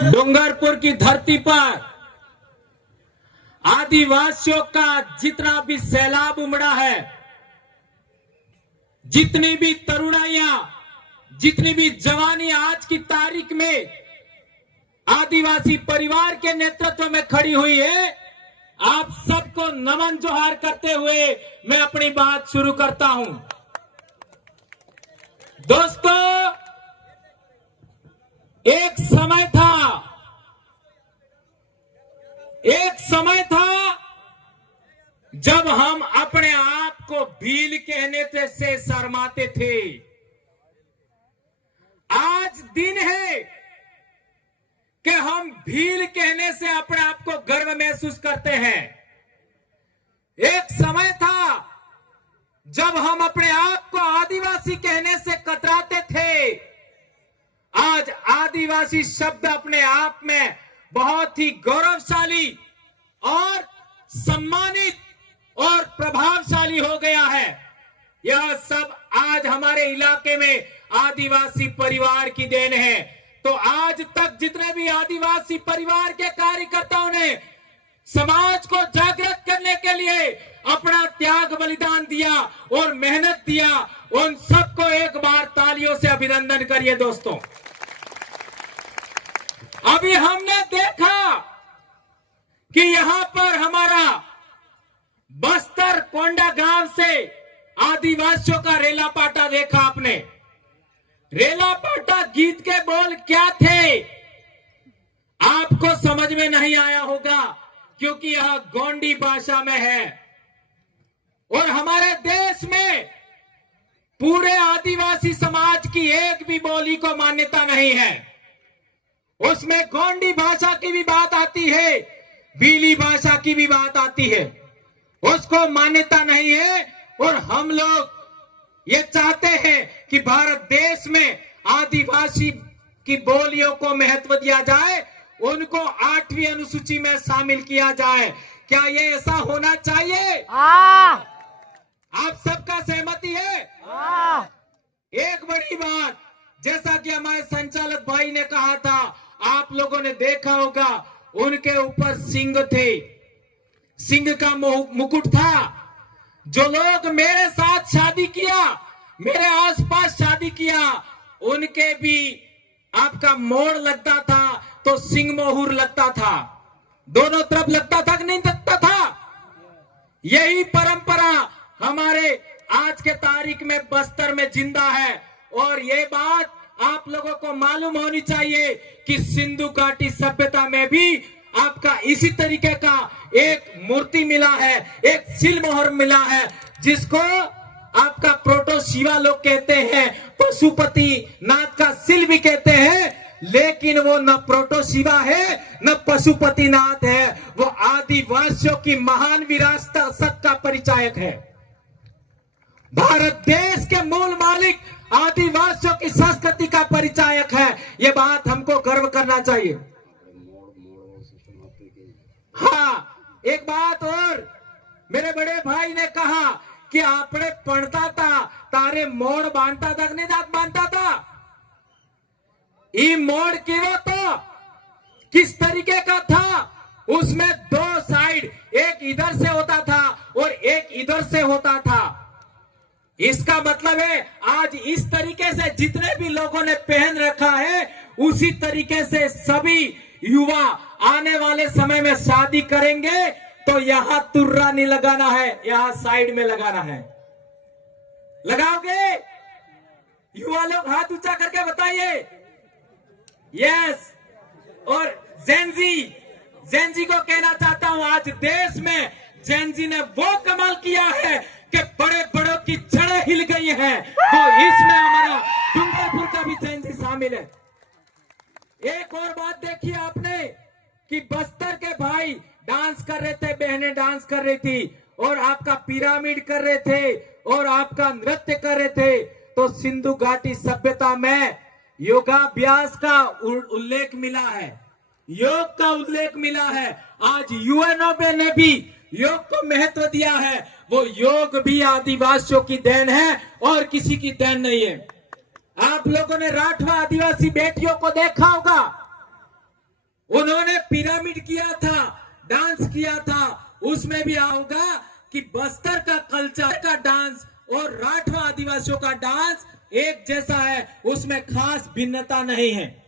डूंगरपुर की धरती पर आदिवासियों का जितना भी सैलाब उमड़ा है, जितनी भी तरुणाइयां, जितनी भी जवानी आज की तारीख में आदिवासी परिवार के नेतृत्व में खड़ी हुई है, आप सबको नमन जोहार करते हुए मैं अपनी बात शुरू करता हूं। दोस्तों, एक समय था जब हम अपने आप को भील कहने से शर्माते थे। आज दिन है कि हम भील कहने से अपने आप को गर्व महसूस करते हैं। एक समय था जब हम अपने आप को आदिवासी कहने से कतराते थे। आज आदिवासी शब्द अपने आप में बहुत ही गौरवशाली और सम्मानित और प्रभावशाली हो गया है। यह सब आज हमारे इलाके में आदिवासी परिवार की देन है। तो आज तक जितने भी आदिवासी परिवार के कार्यकर्ताओं ने समाज को जागृत करने के लिए अपना त्याग बलिदान दिया और मेहनत दिया, उन सबको एक बार तालियों से अभिनंदन करिए। दोस्तों, अभी हमने देखा कि यहां पर हमारा बस्तर कोंडा गांव से आदिवासियों का रेला पाटा देखा आपने। रेला पाटा गीत के बोल क्या थे आपको समझ में नहीं आया होगा, क्योंकि यह गोंडी भाषा में है। और हमारे देश में पूरे आदिवासी समाज की एक भी बोली को मान्यता नहीं है। उसमें गोंडी भाषा की भी बात आती है, भीली भाषा की भी बात आती है, उसको मान्यता नहीं है। और हम लोग ये चाहते हैं कि भारत देश में आदिवासी की बोलियों को महत्व दिया जाए, उनको 8वीं अनुसूची में शामिल किया जाए। क्या ये ऐसा होना चाहिए? आप सबका सहमति है? एक बड़ी बात, जैसा कि हमारे संचालक भाई ने कहा था, आप लोगों ने देखा होगा उनके ऊपर सिंग थे, सिंग का मुकुट था। जो लोग मेरे साथ शादी किया, मेरे आसपास शादी किया, उनके भी आपका मोड़ लगता था तो सिंग मोहर लगता था। दोनों तरफ लगता था कि नहीं लगता था? यही परंपरा हमारे आज के तारीख में बस्तर में जिंदा है। और ये बात आप लोगों को मालूम होनी चाहिए कि सिंधु घाटी सभ्यता में भी आपका इसी तरीके का एक मूर्ति मिला है, एक सिल मोहर मिला है, जिसको आपका प्रोटो शिवा लोग कहते हैं, पशुपति नाथ का सिल भी कहते हैं। लेकिन वो न प्रोटो शिवा है न पशुपति नाथ है, वो आदिवासियों की महान विरासत का परिचायक है। भारत देश के मूल मालिक आदिवासियों की संस्कृति का परिचायक है। ये बात हमको गर्व करना चाहिए। हाँ, एक बात और, मेरे बड़े भाई ने कहा कि आपने पढ़ता था तारे मोड़ बांधता था, नहीं बांधता था। ये मोड़ क्यों तो किस तरीके का था? उसमें 2 साइड, एक इधर से होता था और एक इधर से होता था। इसका मतलब है आज इस तरीके से जितने भी लोगों ने पहन रखा है, उसी तरीके से सभी युवा आने वाले समय में शादी करेंगे तो यहां तुर्रा नहीं लगाना है, यहां साइड में लगाना है। लगाओगे? युवा लोग हाथ ऊंचा करके बताइए। यस। और जेनजी को कहना चाहता हूं, आज देश में जेनजी ने वो कमाल किया है कि बड़े बड़ों की जड़ें हिल गई हैं। तो इसमें हमारा डूंगरपुर का भी जेनजी शामिल है। एक और बात देखिए आपने कि बस्तर के भाई डांस कर रहे थे, बहनें डांस कर रही थी और आपका पिरामिड कर रहे थे और आपका नृत्य कर रहे थे। तो सिंधु घाटी सभ्यता में योगाभ्यास का उल्लेख मिला है, योग का उल्लेख मिला है। आज यूएनओ ने भी योग को महत्व दिया है। वो योग भी आदिवासियों की देन है और किसी की देन नहीं है। आप लोगों ने राठवा आदिवासी बेटियों को देखा होगा, उन्होंने पिरामिड किया था, डांस किया था, उसमें भी होगा कि बस्तर का कल्चर का डांस और राठौर आदिवासियों का डांस एक जैसा है, उसमें खास भिन्नता नहीं है।